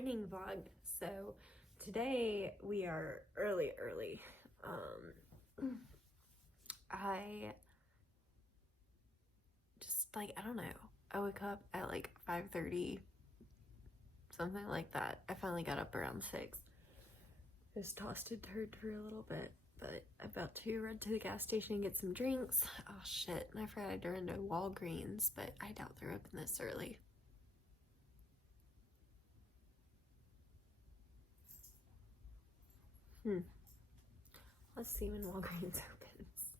morning vlog. So today we are early. I just I don't know. I woke up at like 5:30, something like that. I finally got up around 6. Just tossed and turned for a little bit, but I'm about to run to the gas station and get some drinks. Oh shit, and I forgot I had to run to Walgreens, but I doubt they're open this early. Let's see when Walgreens opens.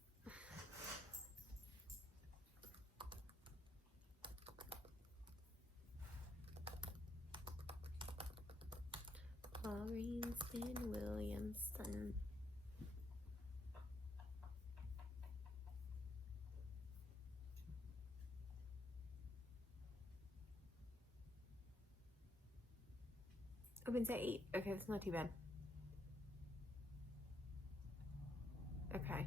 Walgreens in Williamson. Opens at 8. Okay, that's not too bad. Okay.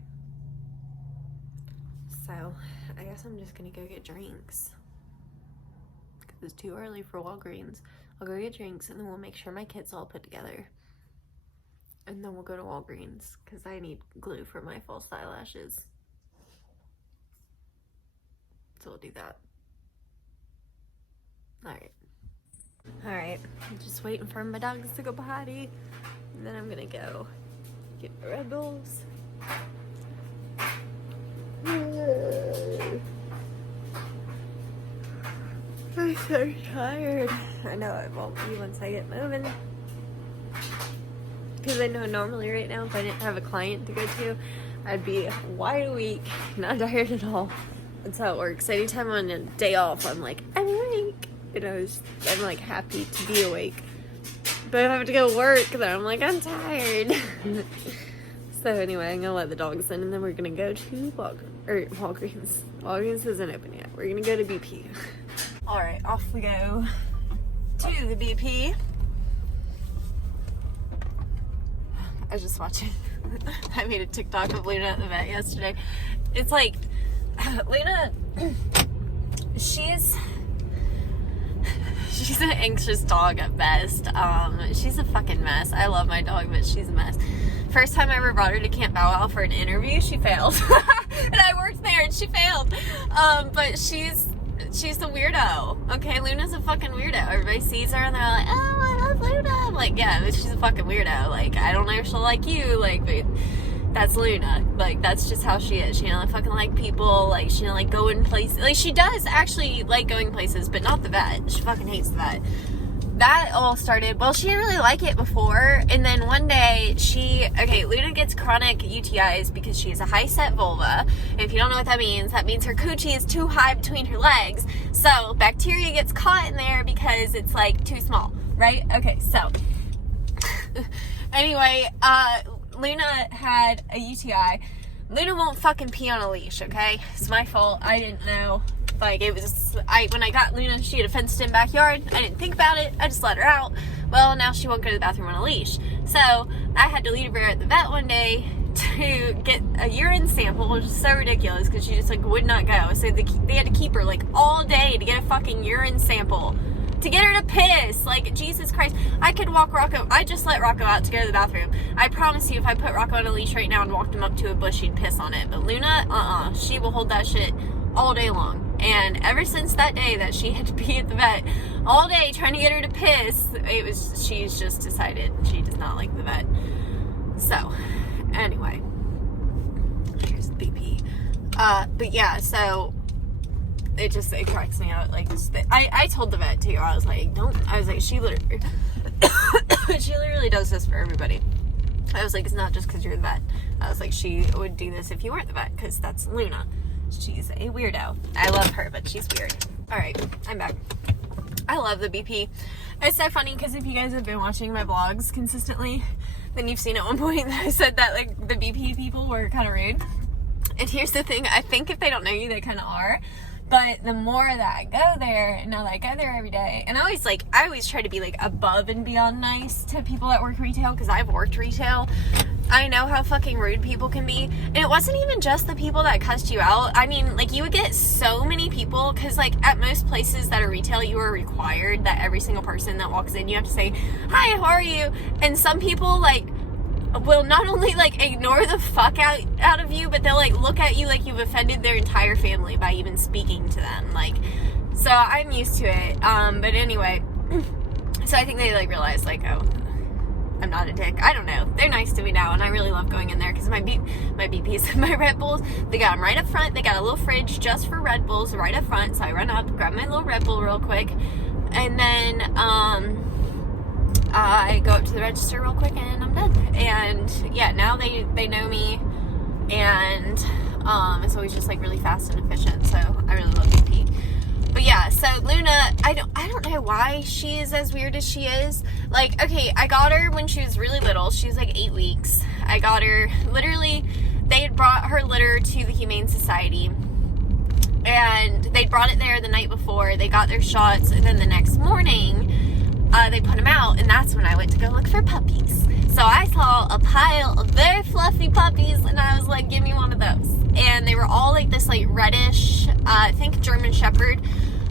So, I guess I'm just gonna go get drinks. Because it's too early for Walgreens. I'll go get drinks and then we'll make sure my kit's all put together. And then we'll go to Walgreens because I need glue for my false eyelashes. So we'll do that. Alright, I'm just waiting for my dogs to go potty. And then I'm gonna go get Red Bulls. I'm so tired. I know it won't be once I get moving. Because I know normally right now if I didn't have a client to go to, I'd be wide awake, not tired at all. That's how it works. Anytime I'm on a day off, I'm like, I'm awake. And I'm like happy to be awake. But if I have to go work, then I'm like, I'm tired. So anyway, I'm gonna let the dogs in and then we're gonna go to Walgreens. Walgreens isn't open yet. We're gonna go to BP. Alright, off we go to the BP. I was just watching. I made a TikTok of Luna at the vet yesterday. It's like, Luna, she's an anxious dog at best. She's a fucking mess. I love my dog, but she's a mess. First time I ever brought her to Camp Bow Wow for an interview, she failed. And I worked there and she failed. But she's the weirdo. Okay, Luna's a fucking weirdo. Everybody sees her and they're like, oh, I love Luna. I'm like, yeah, but she's a fucking weirdo. Like, I don't know if she'll like you. Like, but that's Luna. Like, that's just how she is. She don't fucking like people. Like, she don't like going places. Like, she does actually like going places, but not the vet. She fucking hates the vet. That all started, well, she didn't really like it before, and then one day Luna gets chronic UTIs because she has a high-set vulva. And if you don't know what that means her coochie is too high between her legs, so bacteria gets caught in there because it's like too small, right? Okay, so anyway, Luna had a UTI. Luna won't fucking pee on a leash, okay? It's my fault. I didn't know. Like, when I got Luna, she had a fenced-in backyard. I didn't think about it. I just let her out. Well, now she won't go to the bathroom on a leash. So, I had to leave her at the vet one day to get a urine sample, which is so ridiculous because she just, would not go. So, they had to keep her, all day to get a fucking urine sample to get her to piss. Like, Jesus Christ. I could walk Rocco. I just let Rocco out to go to the bathroom. I promise you, if I put Rocco on a leash right now and walked him up to a bush, he'd piss on it. But Luna, she will hold that shit all day long. And ever since that day that she had to be at the vet all day trying to get her to piss, she's just decided she does not like the vet. So, anyway, here's the BP. But yeah, so it cracks me out. I told the vet too. I was like, she literally does this for everybody. I was like, it's not just because you're the vet. I was like, she would do this if you weren't the vet, because that's Luna. She's a weirdo. I love her, but she's weird. Alright, I'm back. I love the BP. It's so funny because if you guys have been watching my vlogs consistently, then you've seen at one point that I said that the BP people were kind of rude. And here's the thing, I think if they don't know you, they kind of are. But the more that I go there, and now that I go there every day, and I always try to be like above and beyond nice to people that work retail, because I've worked retail. I know how fucking rude people can be. And it wasn't even just the people that cussed you out. I mean, like, you would get so many people, because, like, at most places that are retail, you are required that every single person that walks in, you have to say, hi, how are you? And some people, like, will not only, like, ignore the fuck out of you, but they'll, like, look at you like you've offended their entire family by even speaking to them. Like, so I'm used to it. But anyway, so I think they, like, realized, like, oh, I'm not a dick. I don't know. They're nice to me now, and I really love going in there, because my BPs, my Red Bulls, they got them right up front. They got a little fridge just for Red Bulls right up front, so I run up, grab my little Red Bull real quick, and then, I go up to the register real quick, and I'm done. And, yeah, now they know me, and, it's always just, like, really fast and efficient, so I really love BP. But yeah, so Luna, I don't know why she is as weird as she is. Like, okay, I got her when she was really little. She was like 8 weeks. I got her, literally, they had brought her litter to the Humane Society. And they brought it there the night before. They got their shots, and then the next morning, they put them out, and that's when I went to go look for puppies. So I saw a pile of very fluffy puppies, and I was like, give me one of those. And they were all like this, like, reddish, I think German Shepherd.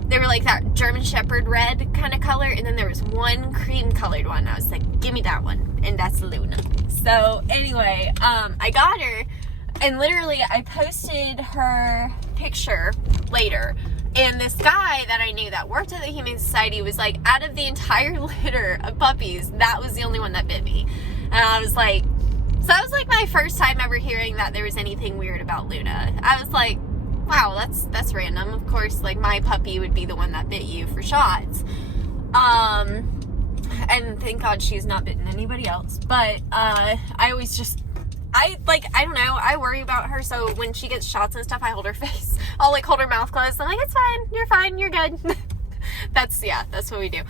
They were like that German Shepherd red kind of color, and then there was one cream colored one. I was like, give me that one, and that's Luna. So anyway, I got her, and literally I posted her picture later, and this guy that I knew that worked at the Humane Society was like, out of the entire litter of puppies, that was the only one that bit me. And I was like, so that was like my first time ever hearing that there was anything weird about Luna. I was like, wow, that's random. Of course, like, my puppy would be the one that bit you for shots. And thank God she's not bitten anybody else. But, I always just, I don't know, I worry about her, so when she gets shots and stuff, I hold her face. I'll, like, hold her mouth closed. I'm like, it's fine, you're good. That's what we do.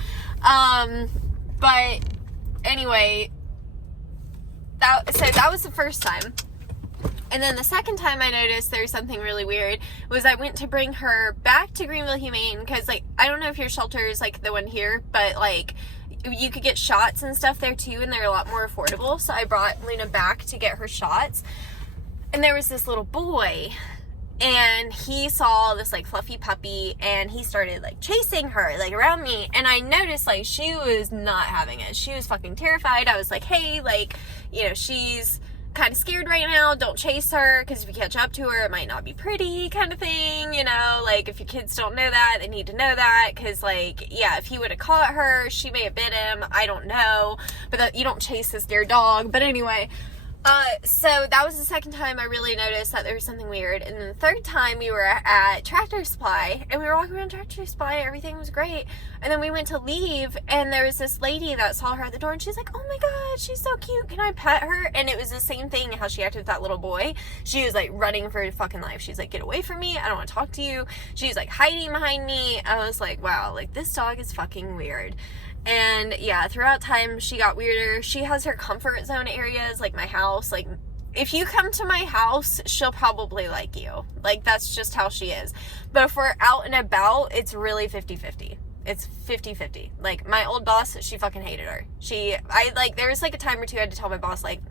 But, anyway, so that was the first time. And then the second time I noticed there was something really weird was I went to bring her back to Greenville Humane, because, like, I don't know if your shelter is like the one here, but, like, you could get shots and stuff there too, and they're a lot more affordable. So I brought Luna back to get her shots, and there was this little boy, and he saw this, like, fluffy puppy, and he started, like, chasing her, like, around me, and I noticed, like, she was not having it. She was fucking terrified. I was like, hey, like, you know, she's kind of scared right now, don't chase her, because if you catch up to her, it might not be pretty, kind of thing, you know, like, if your kids don't know that, they need to know that, because, like, yeah, if he would have caught her, she may have bit him, I don't know, but that, you don't chase this dear dog. But anyway, so that was the second time I really noticed that there was something weird. And then the third time we were at Tractor Supply, and we were walking around Tractor Supply, everything was great, and then we went to leave, and there was this lady that saw her at the door, and she's like, oh my god, she's so cute, can I pet her? And it was the same thing how she acted with that little boy. She was, like, running for her fucking life. She's like, get away from me, I don't want to talk to you. She's, like, hiding behind me. I was like, wow, like, this dog is fucking weird. And yeah, throughout time, she got weirder. She has her comfort zone areas, like my house. Like, if you come to my house, she'll probably like you. Like, that's just how she is. But if we're out and about, it's really 50-50. It's 50-50. Like, my old boss, she fucking hated her. There was, like, a time or two I had to tell my boss, like,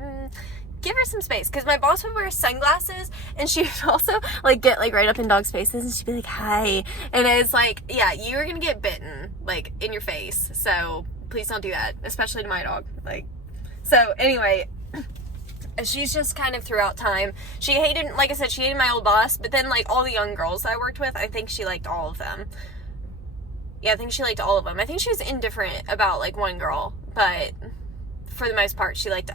give her some space, because my boss would wear sunglasses, and she would also, like, get, like, right up in dogs' faces, and she'd be like, hi, and it's like, yeah, you're gonna get bitten, like, in your face, so please don't do that, especially to my dog. Like, so anyway, she's just kind of throughout time, she hated, like I said, she hated my old boss, but then, like, all the young girls I worked with, I think she liked all of them. Yeah, I think she liked all of them. I think she was indifferent about, like, one girl, but for the most part, she liked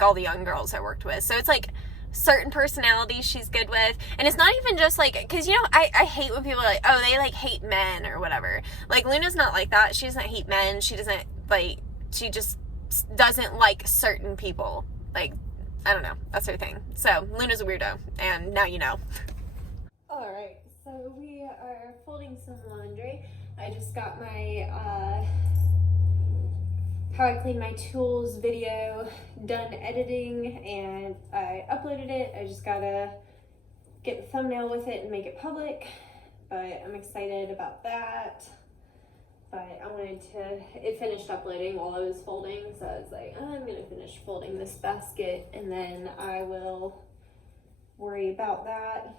all the young girls I worked with. So it's, like, certain personalities she's good with. And it's not even just, like, because, you know, I hate when people are like, oh, they, like, hate men or whatever. Like, Luna's not like that. She doesn't hate men. She doesn't, like, she just doesn't like certain people. Like, I don't know. That's her thing. So, Luna's a weirdo. And now you know. Alright, so we are folding some laundry. I just got my, how I clean my tools video done editing, and I uploaded it. I just gotta get the thumbnail with it and make it public. but I'm excited about that. But I wanted to, it finished uploading while I was folding, so I was like, oh, I'm gonna finish folding this basket and then I will worry about that.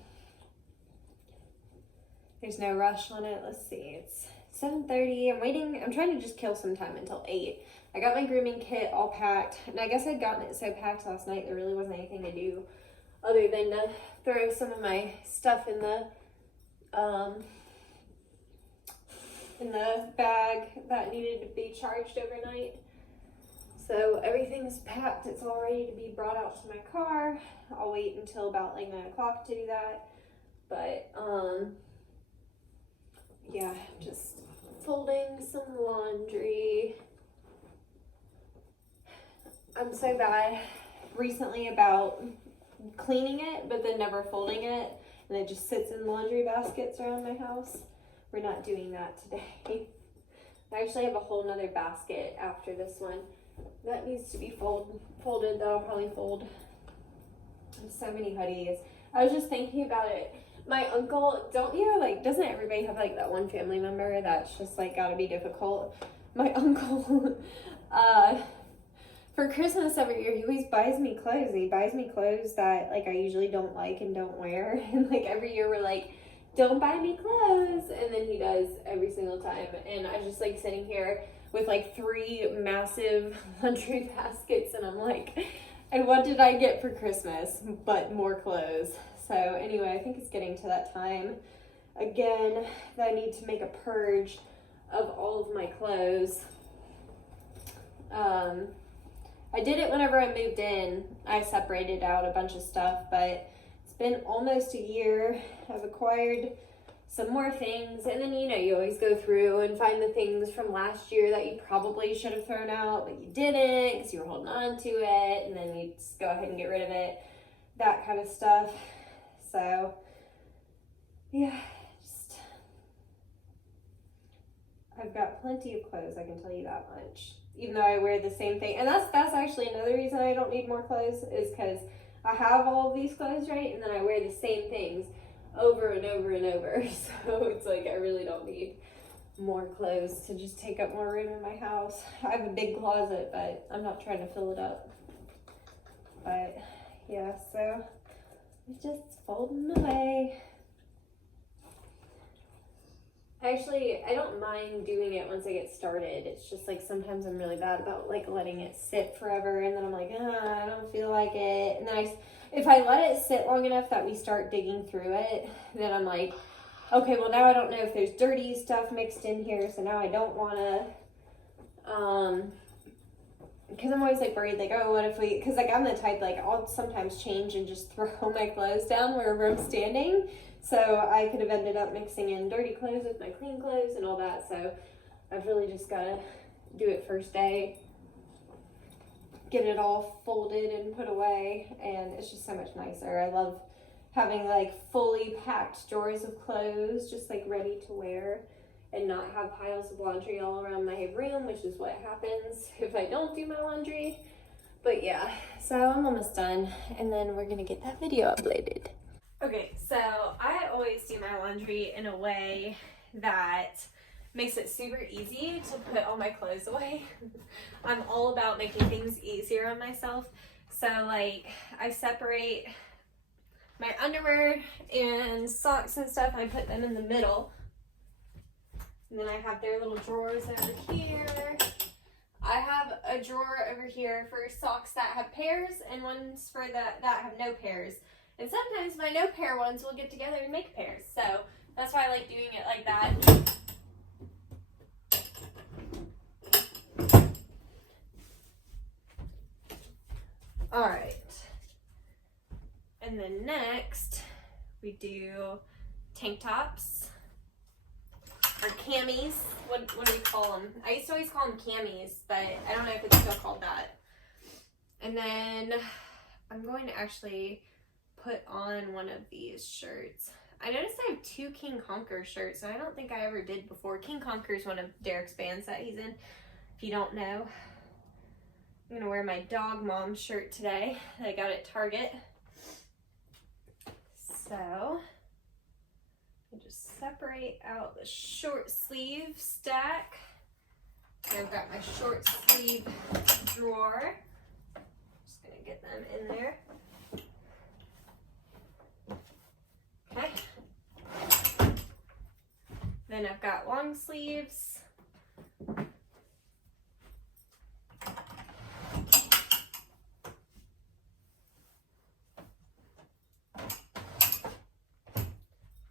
There's no rush on it. Let's see, it's 7:30. I'm trying to just kill some time until 8. I got my grooming kit all packed, and I guess I'd gotten it so packed last night there really wasn't anything to do other than to throw some of my stuff in the bag that needed to be charged overnight. So everything's packed. It's all ready to be brought out to my car. I'll wait until about like 9 o'clock to do that. But yeah, just folding some laundry. I'm so bad recently about cleaning it, but then never folding it, and it just sits in laundry baskets around my house. We're not doing that today. I actually have a whole nother basket after this one that needs to be folded that I'll probably fold. So many hoodies. I was just thinking about it. My uncle, doesn't everybody have like that one family member that's just like gotta be difficult? My uncle, for Christmas every year, he always buys me clothes. He buys me clothes that like I usually don't like and don't wear. And like every year we're like, don't buy me clothes. And then he does every single time. And I was just like sitting here with like 3 massive laundry baskets. And I'm like, and what did I get for Christmas but more clothes? So anyway, I think it's getting to that time again that I need to make a purge of all of my clothes. I did it whenever I moved in. I separated out a bunch of stuff, but it's been almost a year. I've acquired some more things, and then you always go through and find the things from last year that you probably should have thrown out, but you didn't because you were holding on to it, and then you just go ahead and get rid of it, that kind of stuff. So yeah, I've got plenty of clothes, I can tell you that much. Even though I wear the same thing. And that's actually another reason I don't need more clothes, is because I have all of these clothes, right? And then I wear the same things over and over and over. So it's like I really don't need more clothes to just take up more room in my house. I have a big closet, but I'm not trying to fill it up. But yeah, so it's just folding away. Actually, I don't mind doing it once I get started. It's just like sometimes I'm really bad about like letting it sit forever, and then I'm like, I don't feel like it. And then if I let it sit long enough that we start digging through it, then I'm like, okay, well now I don't know if there's dirty stuff mixed in here, so now I don't want to, because I'm always like worried, like, oh, what if because like I'm the type, like I'll sometimes change and just throw my clothes down wherever I'm standing. So I could have ended up mixing in dirty clothes with my clean clothes and all that. So I've really just got to do it first day, get it all folded and put away, and it's just so much nicer. I love having like fully packed drawers of clothes just like ready to wear, and not have piles of laundry all around my room, which is what happens if I don't do my laundry. But yeah, so I'm almost done, and then we're gonna get that video uploaded. Okay, so I always do my laundry in a way that makes it super easy to put all my clothes away. I'm all about making things easier on myself. So like I separate my underwear and socks and stuff, I put them in the middle. And then I have their little drawers over here. I have a drawer over here for socks that have pairs and ones for that have no pairs. And sometimes my no pair ones will get together and make pairs. So that's why I like doing it like that. All right. And then next we do tank tops or camis. What do we call them? I used to always call them camis, but I don't know if it's still called that. And then I'm going to actually put on one of these shirts. I noticed I have 2 King Conquer shirts, and I don't think I ever did before. King Conquer is one of Derek's bands that he's in, if you don't know. I'm gonna wear my dog mom shirt today that I got at Target. So I just separate out the short sleeve stack. So I've got my short sleeve drawer. Just gonna get them in there. Okay. Then I've got long sleeves.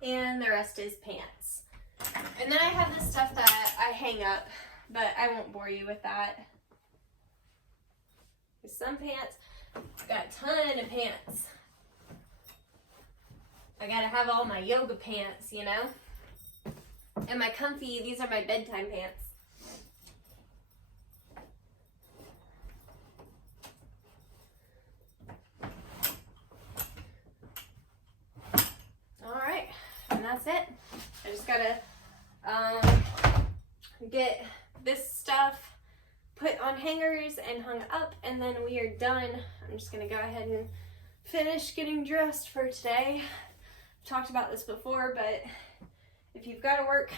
And the rest is pants. And then I have this stuff that I hang up, but I won't bore you with that. There's some pants. I've got a ton of pants. I gotta have all my yoga pants, you know? And my comfy, these are my bedtime pants. Alright, and that's it. I just gotta get this stuff put on hangers and hung up, and then we are done. I'm just gonna go ahead and finish getting dressed for today. I've talked about this before, but if you've got to work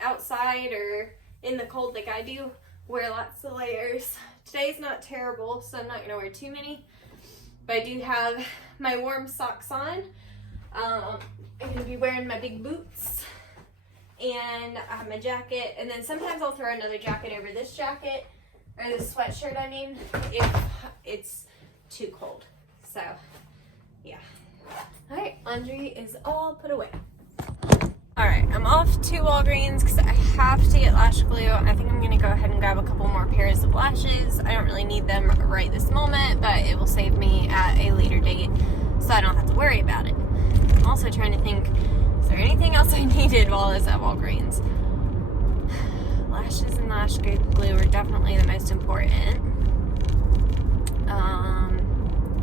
outside or in the cold like I do, wear lots of layers. Today's not terrible, so I'm not going to wear too many, but I do have my warm socks on. I'm going to be wearing my big boots, and I have my jacket, and then sometimes I'll throw another jacket over this jacket, or this sweatshirt, I mean, if it's too cold. So, yeah. Alright, laundry is all put away. Alright, I'm off to Walgreens because I have to get lash glue. I think I'm going to go ahead and grab a couple more pairs of lashes. I don't really need them right this moment, but it will save me at a later date so I don't have to worry about it. I'm also trying to think, is there anything else I needed while I was at Walgreens? Lashes and lash glue are definitely the most important.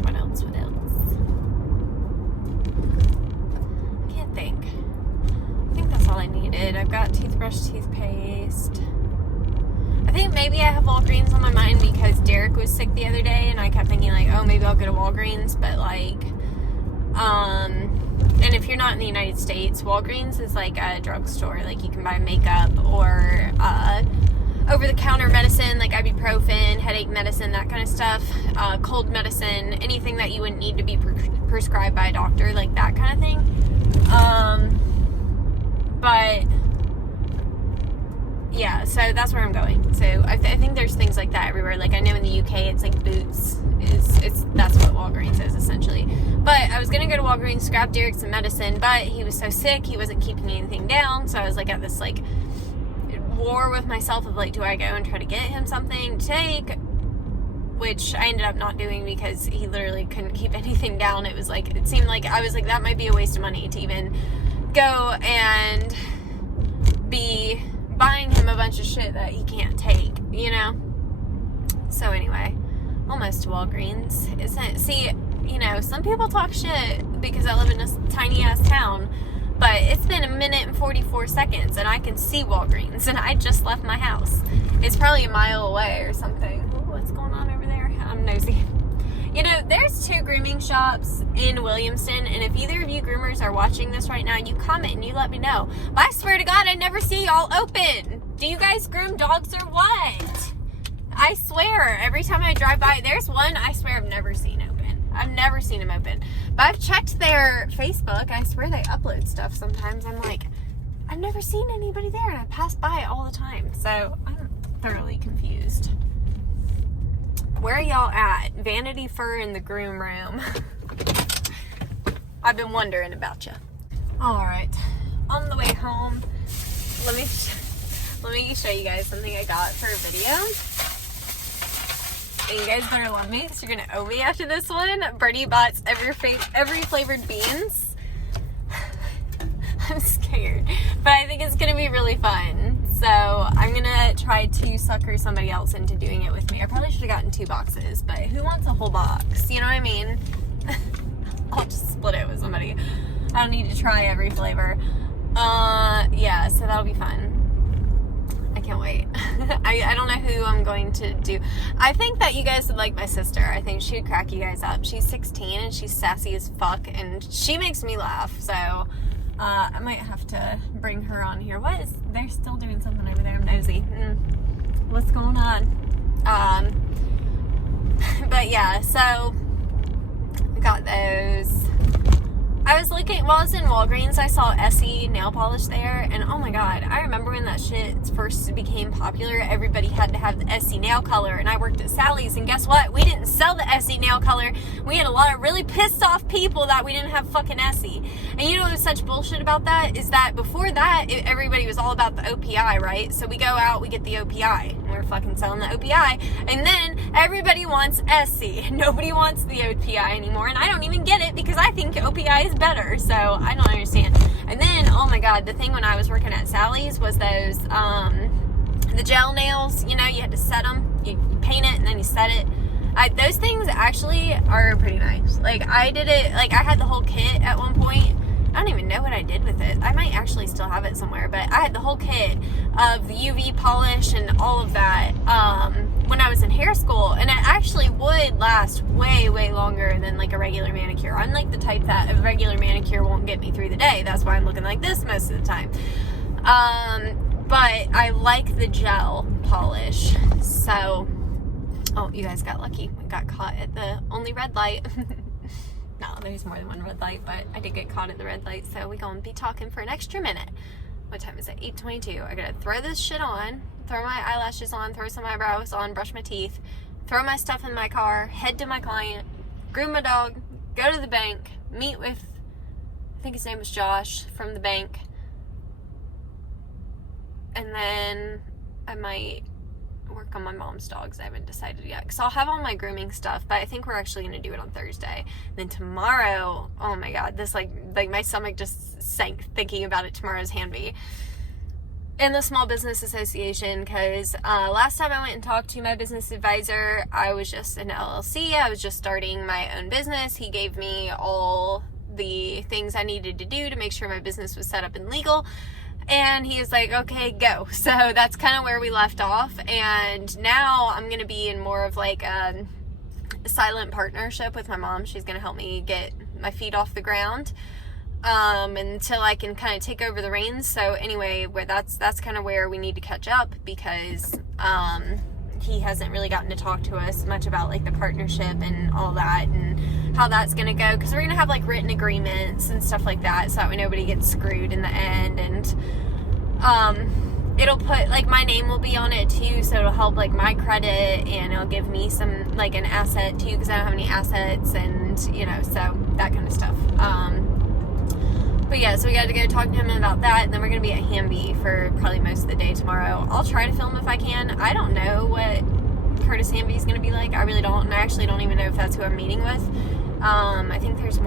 What else? I can't think. I think that's all I needed. I've got toothbrush, toothpaste. I think maybe I have Walgreens on my mind because Derek was sick the other day, and I kept thinking like, oh, maybe I'll go to Walgreens, but like, and if you're not in the United States, Walgreens is like a drugstore. Like you can buy makeup or over-the-counter medicine like ibuprofen, headache medicine, that kind of stuff, cold medicine, anything that you wouldn't need to be prescribed by a doctor, like that kind of thing. But yeah, so that's where I'm going. So I think there's things like that everywhere. Like I know in the UK it's like Boots. That's what Walgreens is essentially. But I was gonna go to Walgreens to grab Derek some medicine, but he was so sick he wasn't keeping anything down. So I was like at this like war with myself of like, do I go and try to get him something to take? Which I ended up not doing because he literally couldn't keep anything down. It was like, it seemed like I was like, that might be a waste of money to even go and be buying him a bunch of shit that he can't take, you know? So anyway, almost to Walgreens. See, you know, some people talk shit because I live in a tiny ass town, but it's been 1 minute and 44 seconds and I can see Walgreens and I just left my house. It's probably a mile away or something. Ooh, what's going on over there? I'm nosy. You know, there's 2 grooming shops in Williamston, and if either of you groomers are watching this right now, you comment and you let me know. But I swear to God, I never see y'all open. Do you guys groom dogs or what? I swear, every time I drive by, there's one I swear I've never seen open. I've never seen them open. But I've checked their Facebook. I swear they upload stuff sometimes. I'm like, I've never seen anybody there, and I pass by all the time. So I'm thoroughly confused. Where are y'all at? Vanity Fur in the groom room. I've been wondering about you. Alright, on the way home, let me show you guys something I got for a video. And you guys better love me because you're going to owe me after this one. Bernie bought every flavored beans. I'm scared. But I think it's going to be really fun. So I'm going to try to sucker somebody else into doing it with me. I probably should have gotten 2 boxes, but who wants a whole box? You know what I mean? I'll just split it with somebody. I don't need to try every flavor. Yeah, so that'll be fun. I can't wait. I don't know who I'm going to do. I think that you guys would like my sister. I think she'd crack you guys up. She's 16 and she's sassy as fuck and she makes me laugh. So I might have to bring her on here. They're still doing something over there. I'm nosy. What's going on? But yeah, so I got those. I was looking, while I was in Walgreens, I saw Essie nail polish there, and oh my god, I remember when that shit first became popular, everybody had to have the Essie nail color, and I worked at Sally's, and guess what? We didn't sell the Essie nail color. We had a lot of really pissed off people that we didn't have fucking Essie. And you know what was such bullshit about that? Is that before that, everybody was all about the OPI, right? So we go out, we get the OPI, and we're fucking selling the OPI, and then everybody wants Essie. Nobody wants the OPI anymore, and I don't even get it, because I think OPI is better, so I don't understand. And then, oh my god, the thing when I was working at Sally's was those, the gel nails, you know, you had to set them, you paint it, and then you set it. Those things actually are pretty nice. Like, I did it, like, I had the whole kit at one point. I don't even know what I did with it. I might actually still have it somewhere, but I had the whole kit of the UV polish and all of that when I was in hair school, and it actually would last way, way longer than like a regular manicure. I'm like the type that a regular manicure won't get me through the day. That's why I'm looking like this most of the time. But I like the gel polish. So, oh, you guys got lucky. We got caught at the only red light. No, there's more than one red light, but I did get caught at the red light, so we're going to be talking for an extra minute. What time is it? 8:22. I gotta throw this shit on, throw my eyelashes on, throw some eyebrows on, brush my teeth, throw my stuff in my car, head to my client, groom my dog, go to the bank, meet with, I think his name was Josh from the bank, and then I might work on my mom's dogs. I haven't decided yet, because I'll have all my grooming stuff, but I think we're actually going to do it on Thursday. Then tomorrow, oh my god, this like my stomach just sank thinking about it. Tomorrow's Hanby in the Small Business Association, because last time I went and talked to my business advisor, I was just an LLC. I was just starting my own business. He gave me all the things I needed to do to make sure my business was set up and legal. And he was like, okay, go. So that's kind of where we left off. And now I'm going to be in more of like a silent partnership with my mom. She's going to help me get my feet off the ground until I can kind of take over the reins. So anyway, that's kind of where we need to catch up, because he hasn't really gotten to talk to us much about like the partnership and all that and how that's going to go, because we're going to have like written agreements and stuff like that, so that way nobody gets screwed in the end. And it'll put like my name will be on it too, so it'll help like my credit, and it'll give me some like an asset too, because I don't have any assets, and you know, so that kind of stuff. But yeah, so we got to go talk to him about that, and then we're going to be at Hanby for probably most of the day tomorrow. I'll try to film if I can. I don't know what Curtis Hanby is going to be like. I really don't, and I actually don't even know if that's who I'm meeting with. I think there's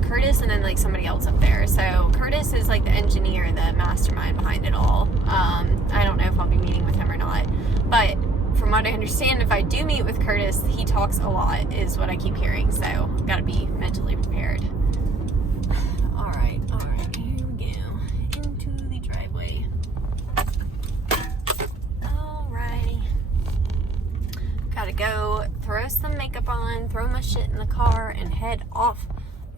Curtis and then like somebody else up there. So Curtis is like the engineer, the mastermind behind it all. I don't know if I'll be meeting with him or not, but from what I understand, if I do meet with Curtis, he talks a lot, is what I keep hearing. So gotta be mentally prepared. Alright, here we go. Into the driveway. Alrighty. Gotta go throw some makeup on, throw my shit in the car, and head off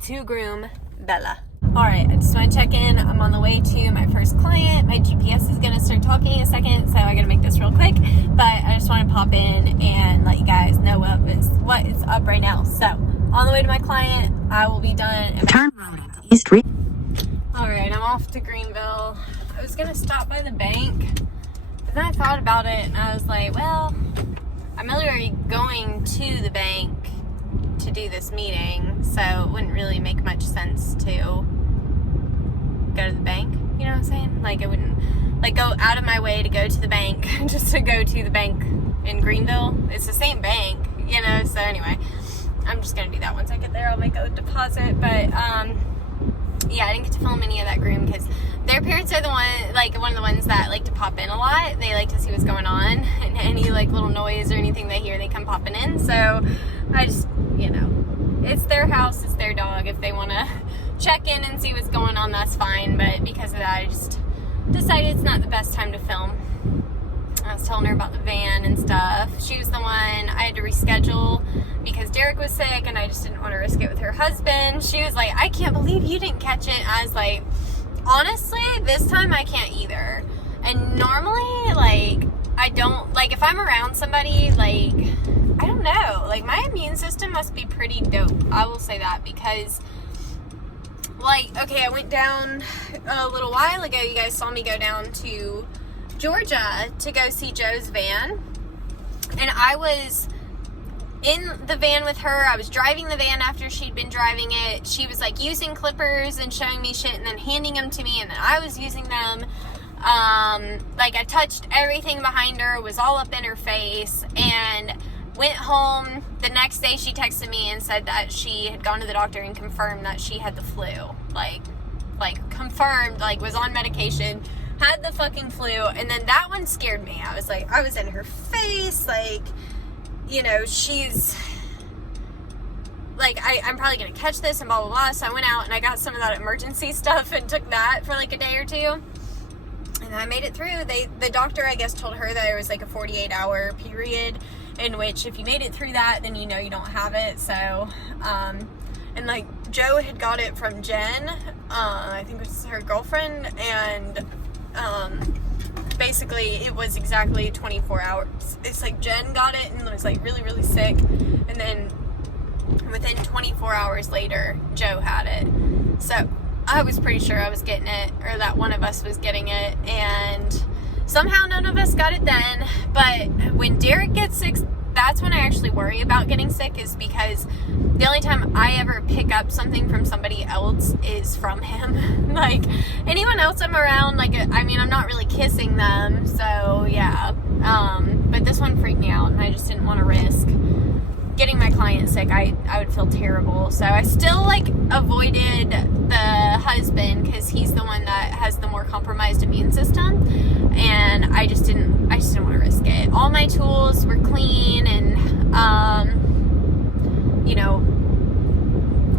to groom Bella. Alright, I just want to check in. I'm on the way to my first client. My GPS is going to start talking in a second, so I got to make this real quick. But I just want to pop in and let you guys know what is up right now. So, on the way to my client, I will be done. Turn right onto East Street. Alright, I'm off to Greenville. I was going to stop by the bank, but then I thought about it, and I was like, well, I'm already going to the bank to do this meeting, so it wouldn't really make much sense to go to the bank, you know what I'm saying? Like, it wouldn't, like, go out of my way to go to the bank just to go to the bank in Greenville. It's the same bank, you know, so anyway, I'm just gonna do that. Once I get there, I'll make a deposit. But yeah, I didn't get to film any of that groom because their parents are one of the ones that like to pop in a lot. They like to see what's going on, and any like little noise or anything they hear, they come popping in. So I just, you know, it's their house, it's their dog. If they want to check in and see what's going on, that's fine. But because of that, I just decided it's not the best time to film. I was telling her about the van and stuff. She was the one I had to reschedule because Derek was sick, and I just didn't want to risk it with her husband. She was like, I can't believe you didn't catch it. I was like, honestly, this time I can't either. And normally, like, I don't, like, if I'm around somebody, like, I don't know, like, my immune system must be pretty dope. I will say that, because, like, okay, I went down a little while ago. You guys saw me go down to Georgia to go see Joe's van. And I was in the van with her. I was driving the van after she'd been driving it. She was, like, using clippers and showing me shit and then handing them to me, and then I was using them. Like, I touched everything behind her, was all up in her face, and went home. The next day she texted me and said that she had gone to the doctor and confirmed that she had the flu. Like confirmed, like, was on medication, had the fucking flu. And then that one scared me. I was like, I was in her face, like, you know, she's like, I'm probably gonna catch this and blah blah blah. So I went out and I got some of that emergency stuff and took that for like a day or two, and I made it through. The doctor, I guess, told her that there was like a 48-hour period in which if you made it through that, then you know you don't have it. So and like, Joe had got it from Jen, I think it was her girlfriend, and basically it was exactly 24 hours. It's like Jen got it and was like really, really sick, and then within 24 hours later, Joe had it. So I was pretty sure I was getting it, or that one of us was getting it, and somehow none of us got it then. But when Derek gets sick, that's when I actually worry about getting sick, is because the only time I ever pick up something from somebody else is from him. Like, anyone else I'm around, like, I mean, I'm not really kissing them, so yeah. But this one freaked me out, and I just didn't want to risk getting my client sick. I would feel terrible. So I still, like, avoided the husband, because he's the one that has the more compromised immune system, and I just didn't want to risk it. All my tools were clean, and you know,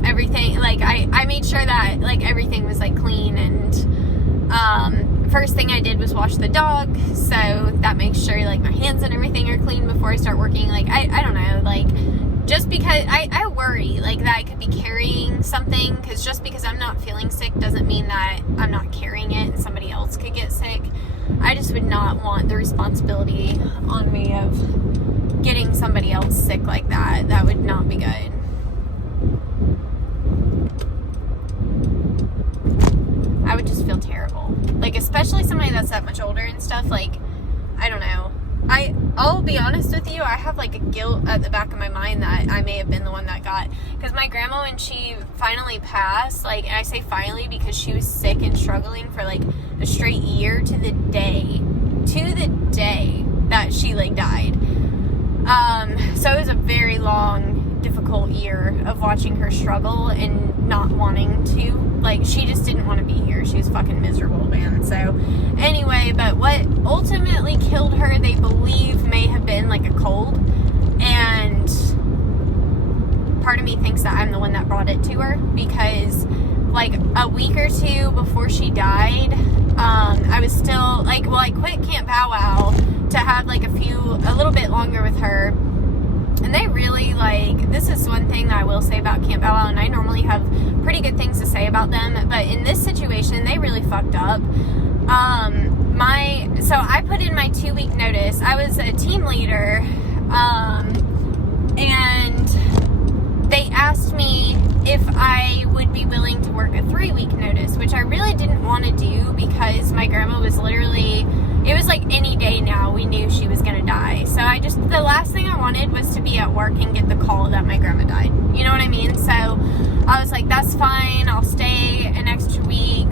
everything, like, I made sure that, like, everything was, like, clean. And first thing I did was wash the dog, so that makes sure, like, my hands and everything are clean before I start working. Like, I don't know, like, just because I worry, like, that I could be carrying something, because just because I'm not feeling sick doesn't mean that I'm not carrying it and somebody else could get sick. I just would not want the responsibility on me of getting somebody else sick like that. That would not be good. I would just feel terrible. Like, especially somebody that's that much older and stuff. Like, I don't know. I'll be honest with you, I have, like, a guilt at the back of my mind that I may have been the one that got, because my grandma, when she finally passed, like, and I say finally because she was sick and struggling for, like, a straight year to the day that she, like, died. So it was a very long, difficult year of watching her struggle and not wanting to, like, she just didn't want to be here. She was fucking miserable, man. So anyway, but what ultimately killed her, they believe, may have been, like, a cold, and part of me thinks that I'm the one that brought it to her, because, like, a week or two before she died, I was still, like, well, I quit Camp Bow Wow to have, like, a little bit longer with her. And they really, like, this is one thing that I will say about Camp Bow Wow, and I normally have pretty good things to say about them, but in this situation, they really fucked up. So I put in my 2-week notice. I was a team leader, and they asked me if I would be willing to work a 3-week notice, which I really didn't want to do, because my grandma was literally, it was like any day now, we knew she was going to die. So the last thing I wanted was to be at work and get the call that my grandma died. You know what I mean? So I was like, that's fine. I'll stay an extra week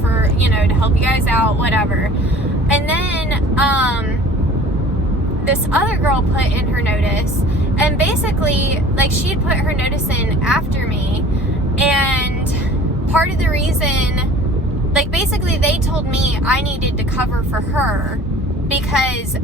for, you know, to help you guys out, whatever. And then, this other girl put in her notice, and basically, like, she had put her notice in after me, and part of the reason, like, basically they told me I needed to cover for her, because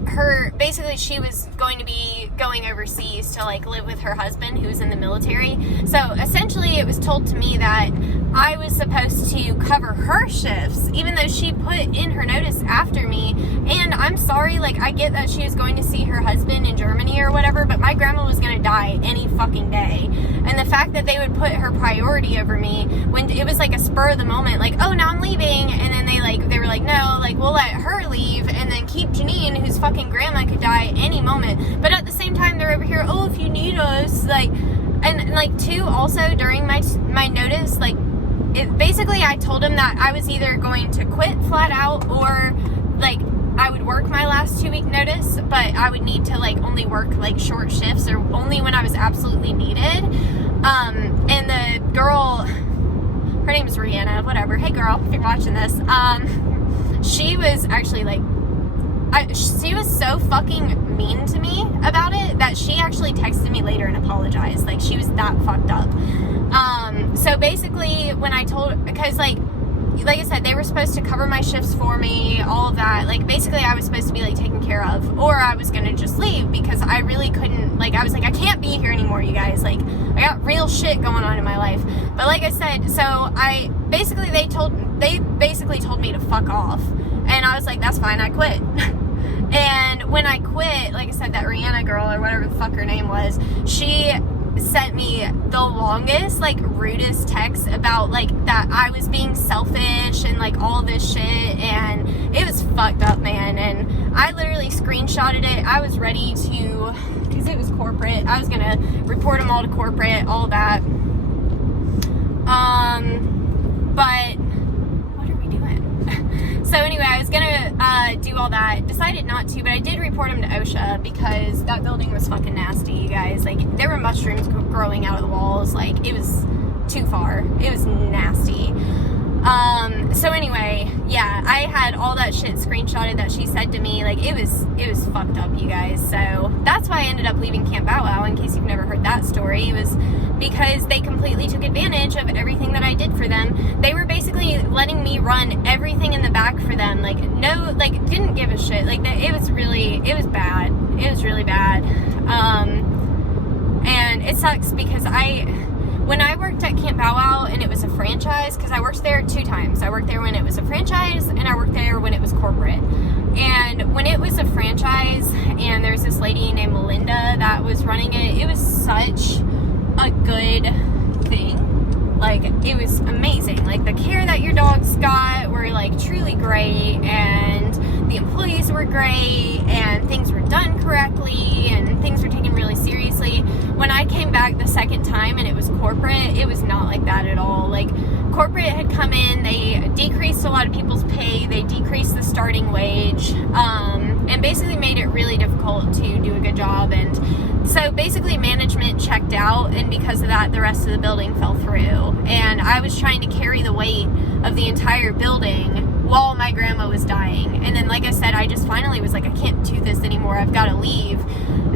basically she was going to be going overseas to, like, live with her husband who's in the military. So essentially it was told to me that I was supposed to cover her shifts, even though she put in her notice after me. And I'm sorry, like, I get that she was going to see her husband in Germany or whatever, but my grandma was going to die any fucking day. And the fact that they would put her priority over me when it was like a spur of the moment, like, oh, now I'm leaving, and then they were like, no, like, we'll let her leave and then keep Janine, whose fucking grandma could die any moment. But at the same time, they're over here, oh, if you need us, like, and like, too, also during my notice, like, basically I told him that I was either going to quit flat out, or like I would work my last 2-week notice, but I would need to like only work like short shifts, or only when I was absolutely needed. And the girl, her name is Rihanna, whatever. Hey girl, if you're watching this, she was actually like, she was so fucking mean to me about it that she actually texted me later and apologized. Like, she was that fucked up. So basically, when I told, because like I said, they were supposed to cover my shifts for me, all of that. Like, basically, I was supposed to be like taken care of, or I was gonna just leave, because I really couldn't, like, I was like, I can't be here anymore, you guys. Like, I got real shit going on in my life. But like I said, so they basically told me to fuck off, and I was like, that's fine, I quit. And when I quit, like I said, that Rihanna girl, or whatever the fuck her name was, she sent me the longest, like, rudest text about, like, that I was being selfish and, like, all this shit, and it was fucked up, man. And I literally screenshotted it. I was ready to, because it was corporate, I was gonna report them all to corporate, all that. But what are we doing? So anyway, I was gonna do all that, decided not to, but I did report him to OSHA, because that building was fucking nasty, you guys. Like, there were mushrooms growing out of the walls. Like, it was too far. It was nasty. So anyway, yeah, I had all that shit screenshotted that she said to me. Like, it was fucked up, you guys. So that's why I ended up leaving Camp Bow Wow, in case you've never heard that story. It was because they completely took advantage of everything that I did for them. They were basically letting me run everything in the back for them. Like, no, like, didn't give a shit. Like, it was bad. It was really bad. And it sucks, because when I worked at Camp Bow Wow and it was a franchise, because I worked there 2 times. I worked there when it was a franchise, and I worked there when it was corporate. And when it was a franchise, and there's this lady named Melinda that was running it, it was such a good thing. Like, it was amazing. Like, the care that your dogs got were, like, truly great, and the employees were great, and things were done correctly, and things were taken really seriously. When I came back the second time and it was corporate, it was not like that at all. Like, corporate had come in, they decreased a lot of people's pay, they decreased the starting wage, and basically made it really difficult to do a good job. And so basically management checked out, and because of that, the rest of the building fell through. And I was trying to carry the weight of the entire building while my grandma was dying. And then, like I said, I just finally was like, I can't do this anymore, I've got to leave.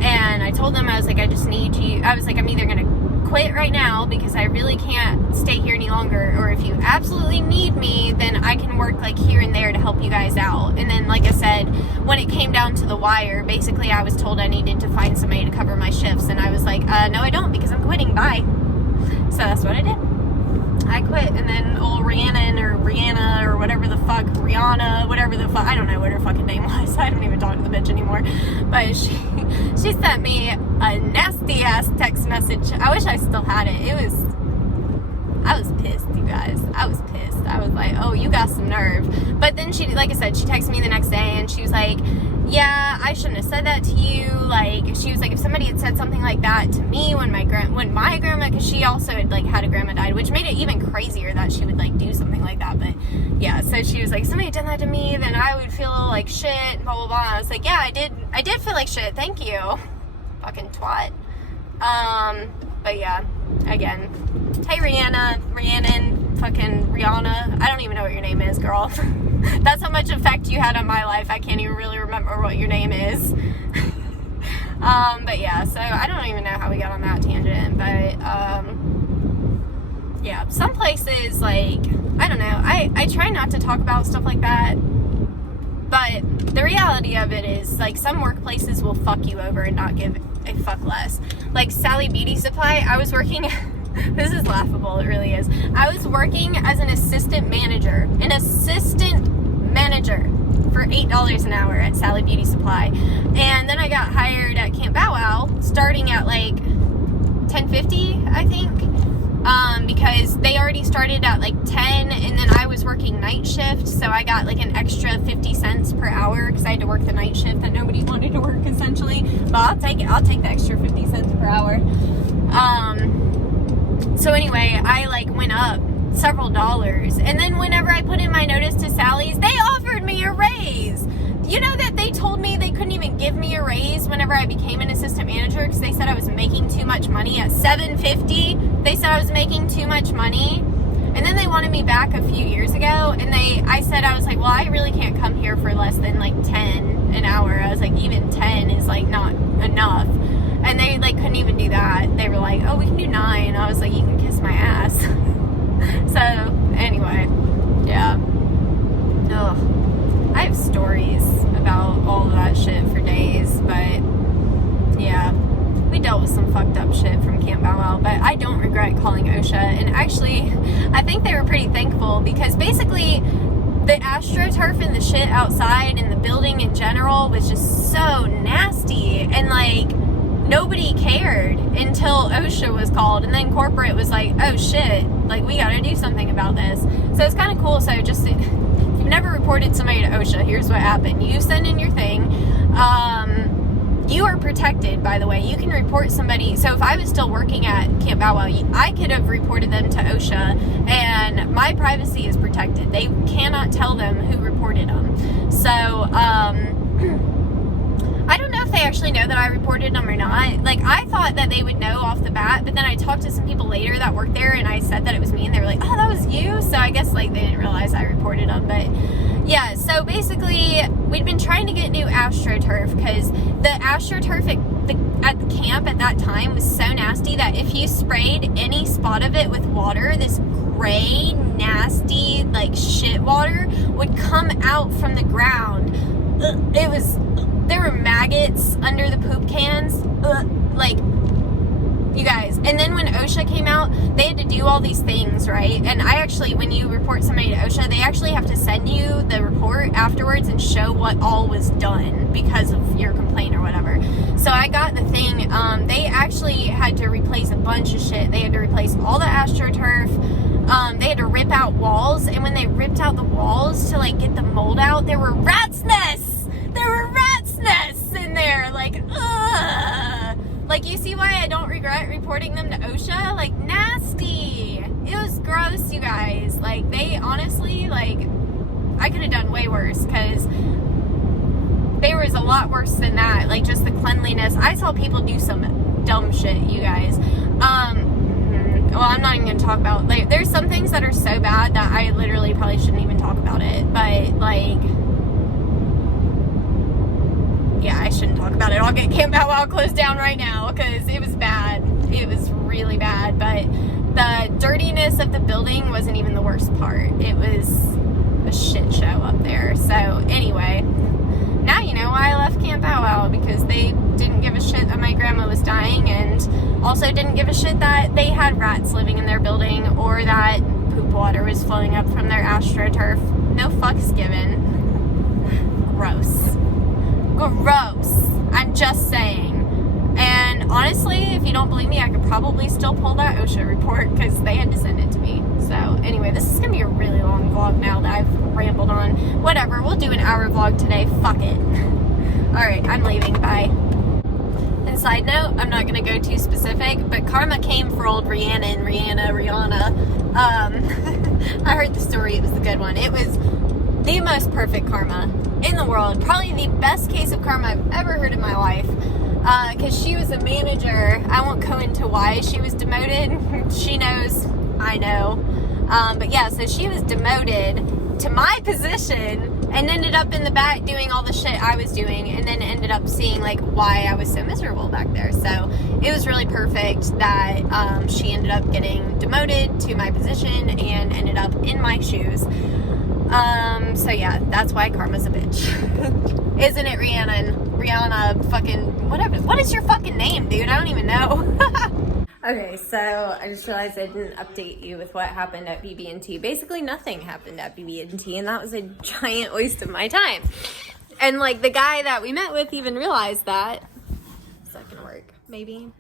And I told them, I was like, I just need you, I was like, I'm either going to quit right now, because I really can't stay here any longer, or if you absolutely need me, then I can work like here and there to help you guys out. And then, like I said, when it came down to the wire, basically I was told I needed to find somebody to cover my shifts, and I was like, no I don't, because I'm quitting, bye. So that's what I did. I quit. And then old Rhiannon, or Rihanna, or whatever the fuck, Rihanna, whatever the fuck, I don't know what her fucking name was. I don't even talk to the bitch anymore. But she sent me a nasty ass text message. I wish I still had it. I was pissed, you guys. I was pissed. I was like, oh, you got some nerve. But then she, like I said, she texted me the next day, and she was like, yeah, I shouldn't have said that to you. Like, she was like, if somebody had said something like that to me when my grandma, because she also had like had a grandma died, which made it even crazier that she would like do something like that. But yeah, so she was like, if somebody had done that to me, then I would feel like shit, and blah blah blah. I was like, yeah, I did feel like shit, thank you, fucking twat. But yeah, again, hey Rhiannon, fucking Rihanna, I don't even know what your name is, girl. That's how much effect you had on my life. I can't even really remember what your name is. But yeah, so I don't even know how we got on that tangent, but yeah, some places, like, I don't know, I try not to talk about stuff like that, but the reality of it is, like, some workplaces will fuck you over and not give a fuck less. Like Sally Beauty Supply, I was working this is laughable, it really is. I was working as an assistant manager for $8 an hour at Sally Beauty Supply, and then I got hired at Camp Bow Wow starting at like $10.50, I think. because they already started at like 10, and then I was working night shift, so I got like an extra 50 cents per hour because I had to work the night shift that nobody wanted to work, essentially. But I'll take it. I'll take the extra 50 cents per hour. So anyway, I like went up several dollars, and then whenever I put in my notice to Sally's, they offered me a raise. You know that they told me they couldn't even give me a raise whenever I became an assistant manager because they said I was making too much money at $7.50. They said I was making too much money, and then they wanted me back a few years ago, and I was like, well, I really can't come here for less than like 10 an hour. I was like, even 10 is like not enough, and they like couldn't even do that. They were like, oh, we can do 9. I was like, you can kiss my ass. So anyway, yeah. Ugh. I have stories about all of that shit for days, but yeah, we dealt with some fucked up shit from Camp Bow Wow, but I don't regret calling OSHA, and actually, I think they were pretty thankful because basically the AstroTurf and the shit outside and the building in general was just so nasty, and like, nobody cared until OSHA was called, and then corporate was like, oh shit, like we gotta do something about this. So it's kind of cool. So just, if you've never reported somebody to OSHA, here's what happened. You send in your thing. You are protected, by the way. You can report somebody. So if I was still working at Camp Bow Wow, I could have reported them to OSHA, and my privacy is protected. They cannot tell them who reported them. So, I don't know if they actually know that I reported them or not. Like, I thought that they would know off the bat, but then I talked to some people later that worked there, and I said that it was me, and they were like, oh, that was you? So I guess, like, they didn't realize I reported them, but yeah, so basically, we'd been trying to get new AstroTurf, because the AstroTurf at the camp at that time was so nasty that if you sprayed any spot of it with water, this gray, nasty, like, shit water would come out from the ground. There were maggots under the poop cans, like, you guys. And then when OSHA came out, they had to do all these things, right? And I actually, when you report somebody to OSHA, they actually have to send you the report afterwards and show what all was done because of your complaint or whatever. So I got the thing. They actually had to replace a bunch of shit. They had to replace all the AstroTurf. They had to rip out walls, and when they ripped out the walls to like get the mold out, there were rat's nests. There were rat's nests in there. Like, ugh. Like, you see why I don't regret reporting them to OSHA? Like, nasty. It was gross, you guys. Like, they honestly, like, I could have done way worse, because there was a lot worse than that. Like, just the cleanliness. I saw people do some dumb shit, you guys. Well, I'm not even going to talk about, like, there's some things that are so bad that I literally probably shouldn't even talk about it. But, like, yeah, I shouldn't talk about it. I'll get Camp Bow Wow closed down right now because it was bad. It was really bad. But the dirtiness of the building wasn't even the worst part. It was a shit show up there. So anyway, now you know why I left Camp Bow Wow, because they didn't give a shit that my grandma was dying, and also didn't give a shit that they had rats living in their building, or that poop water was flowing up from their AstroTurf. No fucks given. Gross. Gross. I'm just saying. And honestly, if you don't believe me, I could probably still pull that OSHA report because they had to send it to me. So anyway, this is going to be a really long vlog now that I've rambled on. Whatever, we'll do an hour vlog today. Fuck it. Alright, I'm leaving. Bye. And side note, I'm not going to go too specific, but karma came for old Rihanna and Rihanna. I heard the story. It was a good one. It was the most perfect karma in the world. Probably the best case of karma I've ever heard in my life. Because she was a manager. I won't go into why she was demoted. She knows. I know. But yeah, so she was demoted to my position and ended up in the back doing all the shit I was doing, and then ended up seeing like why I was so miserable back there. So it was really perfect that she ended up getting demoted to my position and ended up in my shoes. So yeah, that's why karma's a bitch. Isn't it, Rihanna? And Rihanna fucking, whatever. What is your fucking name, dude? I don't even know. Okay, so I just realized I didn't update you with what happened at BB&T. Basically nothing happened at BB&T, and that was a giant waste of my time. And like the guy that we met with even realized that. Is that gonna work? Maybe?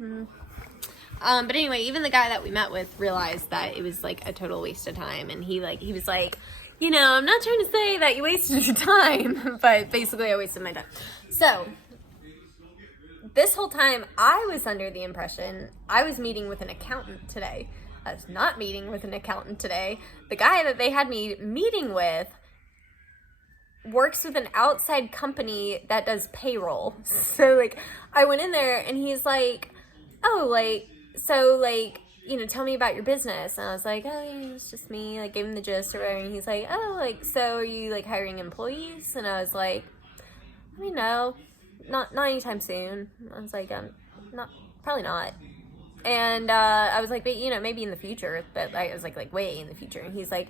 But anyway, even the guy that we met with realized that it was like a total waste of time, and he was like, you know, I'm not trying to say that you wasted your time, but basically I wasted my time. So this whole time I was under the impression I was meeting with an accountant today. I was not meeting with an accountant today. The guy that they had me meeting with works with an outside company that does payroll. So like I went in there and he's like, oh, like, so like, you know, tell me about your business. And I was like, oh, yeah, it's just me. Like, gave him the gist or whatever. And he's like, oh, like, so are you like hiring employees? And I was like, I mean, no, not anytime soon. I was like, probably not. And I was like, but you know, maybe in the future. But I was like way in the future. And he's like,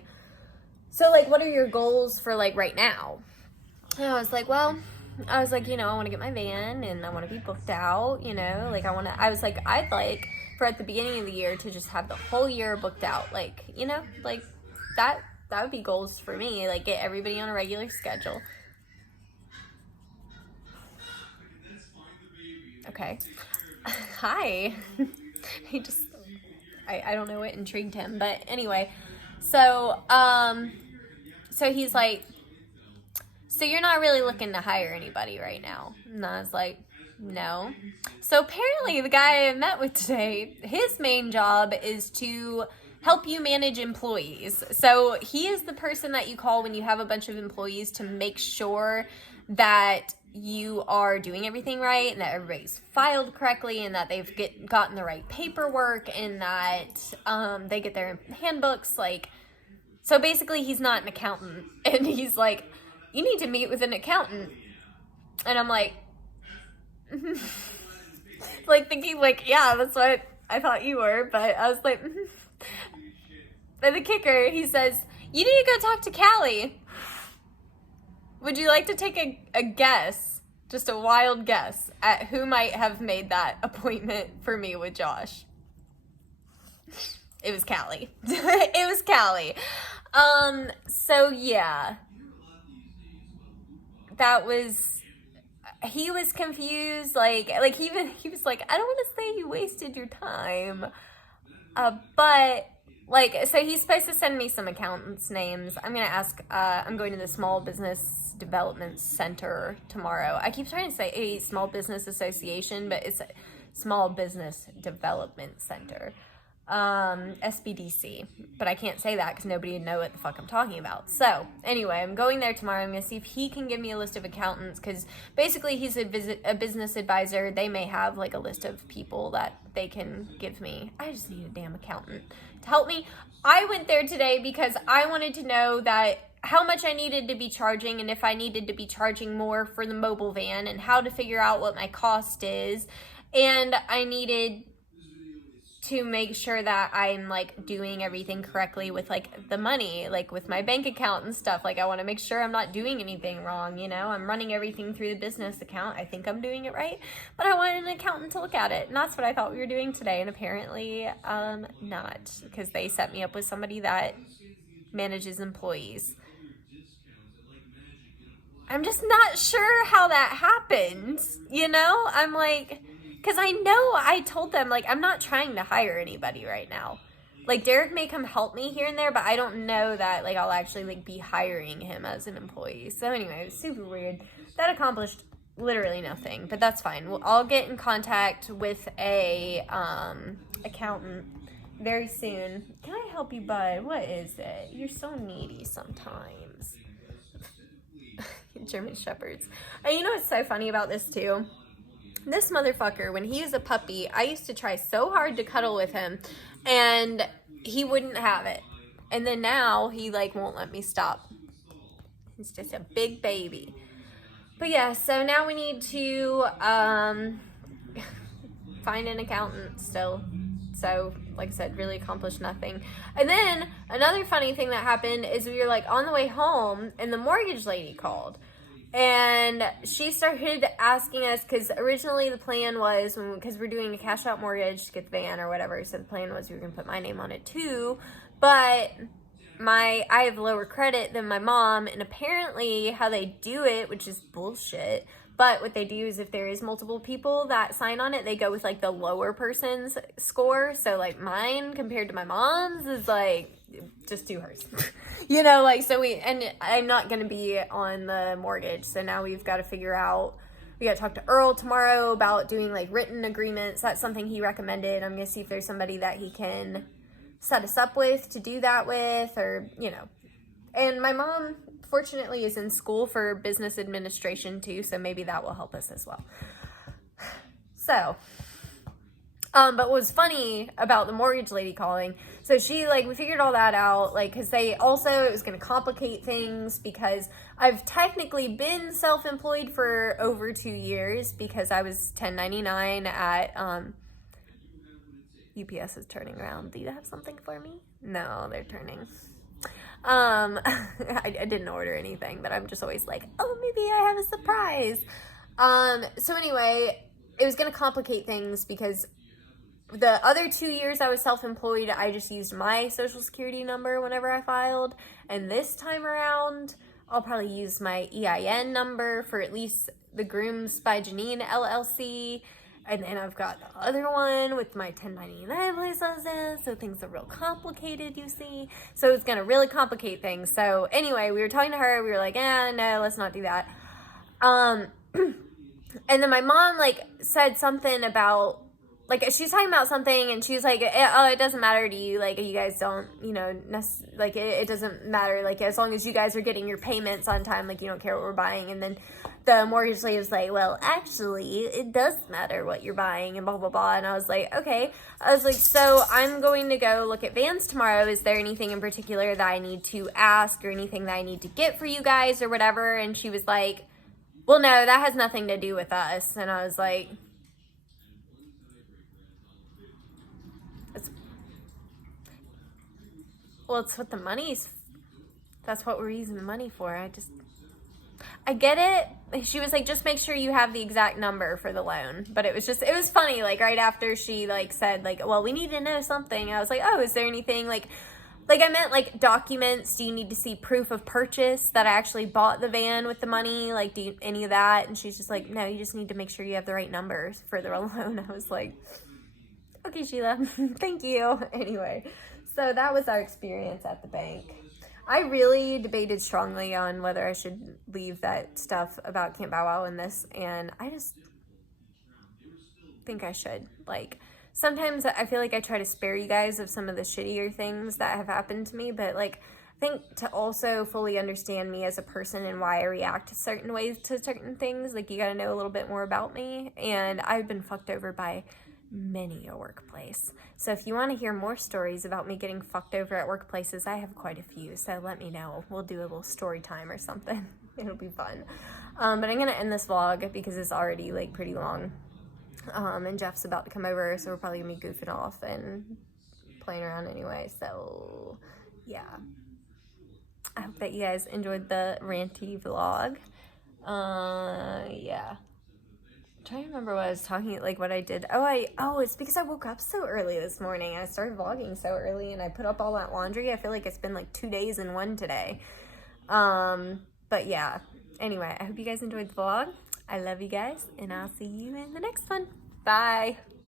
so like, what are your goals for like right now? And I was like, well, you know, I want to get my van and I want to be booked out, you know, like I was like, I'd like for at the beginning of the year to just have the whole year booked out. Like, you know, like that would be goals for me. Like get everybody on a regular schedule. Okay. Hi. I don't know what intrigued him, but anyway, so he's like, so you're not really looking to hire anybody right now? And I was like, no. So apparently the guy I met with today, his main job is to help you manage employees. So he is the person that you call when you have a bunch of employees to make sure that you are doing everything right and that everybody's filed correctly and that they've gotten the right paperwork and that they get their handbooks. Like, so basically he's not an accountant, and he's like, you need to meet with an accountant. And I'm like, like thinking like, yeah, that's what I thought you were. But I was like, But the kicker, he says, you need to go talk to Callie. Would you like to take a guess, just a wild guess, at who might have made that appointment for me with Josh? It was Callie. It was Callie. So yeah. That was, he was confused, like he was like, I don't want to say you wasted your time, but like, so he's supposed to send me some accountants' names. I'm gonna ask, I'm going to the Small Business Development Center tomorrow. I keep trying to say a Small Business Association, but it's a Small Business Development Center. SBDC, but I can't say that because nobody would know what the fuck I'm talking about. So anyway, I'm going there tomorrow. I'm gonna see if he can give me a list of accountants, because basically he's a business advisor. They may have like a list of people that they can give me. I just need a damn accountant to help me. I went there today because I wanted to know that how much I needed to be charging, and if I needed to be charging more for the mobile van, and how to figure out what my cost is. And I needed to make sure that I'm like doing everything correctly with like the money, like with my bank account and stuff. Like I want to make sure I'm not doing anything wrong, you know. I'm running everything through the business account. I think I'm doing it right, but I wanted an accountant to look at it, and that's what I thought we were doing today. And apparently not, because they set me up with somebody that manages employees. I'm just not sure how that happened, you know. I'm like, because I know I told them, like, I'm not trying to hire anybody right now. Like, Derek may come help me here and there, but I don't know that, like, I'll actually, like, be hiring him as an employee. So, anyway, it was super weird. That accomplished literally nothing, but that's fine. I'll get in contact with a accountant very soon. Can I help you, bud? What is it? You're so needy sometimes. German Shepherds. And you know what's so funny about this, too? This motherfucker, when he was a puppy, I used to try so hard to cuddle with him, and he wouldn't have it. And then now he like won't let me stop. He's just a big baby. But yeah, so now we need to find an accountant still. So, like I said, really accomplished nothing. And then another funny thing that happened is we were like on the way home, and the mortgage lady called. And she started asking us, because originally the plan was, because we're doing a cash out mortgage to get the van or whatever, so the plan was we were going to put my name on it too, but I have lower credit than my mom, and apparently how they do it, which is bullshit, But what they do is if there is multiple people that sign on it, they go with like the lower person's score. So like mine compared to my mom's is like, just do hers. You know, like, so and I'm not going to be on the mortgage. So now we've got to figure out, we got to talk to Earl tomorrow about doing like written agreements. That's something he recommended. I'm going to see if there's somebody that he can set us up with to do that with, or, you know. And my mom, fortunately, is in school for business administration too, so maybe that will help us as well. So, but what was funny about the mortgage lady calling, so she, like, we figured all that out, like, because they also, it was going to complicate things, because I've technically been self-employed for over 2 years, because I was 1099 at, UPS is turning around. Do you have something for me? No, they're turning. I didn't order anything, but I'm just always like, oh, maybe I have a surprise. So anyway, it was going to complicate things because the other 2 years I was self-employed, I just used my social security number whenever I filed. And this time around, I'll probably use my EIN number for at least the Grooms by Janine LLC. And then I've got the other one with my 1099 license, so things are real complicated, you see. So it's going to really complicate things. So anyway, we were talking to her. We were like, no, let's not do that. And then my mom, like, said something about, like, she was talking about something, and she was like, oh, it doesn't matter to you. Like, you guys don't, you know, like, it doesn't matter. Like, as long as you guys are getting your payments on time, like, you don't care what we're buying. And then the mortgage lady was like, well, actually, it does matter what you're buying, and blah, blah, blah. And I was like, okay. I was like, so I'm going to go look at vans tomorrow. Is there anything in particular that I need to ask or anything that I need to get for you guys or whatever? And she was like, well, no, that has nothing to do with us. And I was like, well, it's what the money's, that's what we're using the money for. I get it. She was like, just make sure you have the exact number for the loan. But it was funny, like, right after she, like, said, like, well, we need to know something. I was like, oh, is there anything, like I meant, like, documents. Do you need to see proof of purchase that I actually bought the van with the money? Like, any of that? And she's just like, no, you just need to make sure you have the right numbers for the loan. I was like, okay, Sheila, thank you. Anyway, so that was our experience at the bank. I really debated strongly on whether I should leave that stuff about Camp Bow Wow in this, and I just think I should. Like, sometimes I feel like I try to spare you guys of some of the shittier things that have happened to me, but, like, I think to also fully understand me as a person and why I react to certain ways to certain things, like, you gotta know a little bit more about me, and I've been fucked over by many a workplace. So if you want to hear more stories about me getting fucked over at workplaces, I have quite a few, so let me know. We'll do a little story time or something. It'll be fun. But I'm gonna end this vlog because it's already, like, pretty long, and Jeff's about to come over, so we're probably gonna be goofing off and playing around anyway. So yeah, I hope that you guys enjoyed the ranty vlog. Yeah, I'm trying to remember what I was talking, like, what I did. Oh, it's because I woke up so early this morning. I started vlogging so early, and I put up all that laundry. I feel like it's been like 2 days in one today. But yeah, anyway, I hope you guys enjoyed the vlog. I love you guys, and I'll see you in the next one. Bye.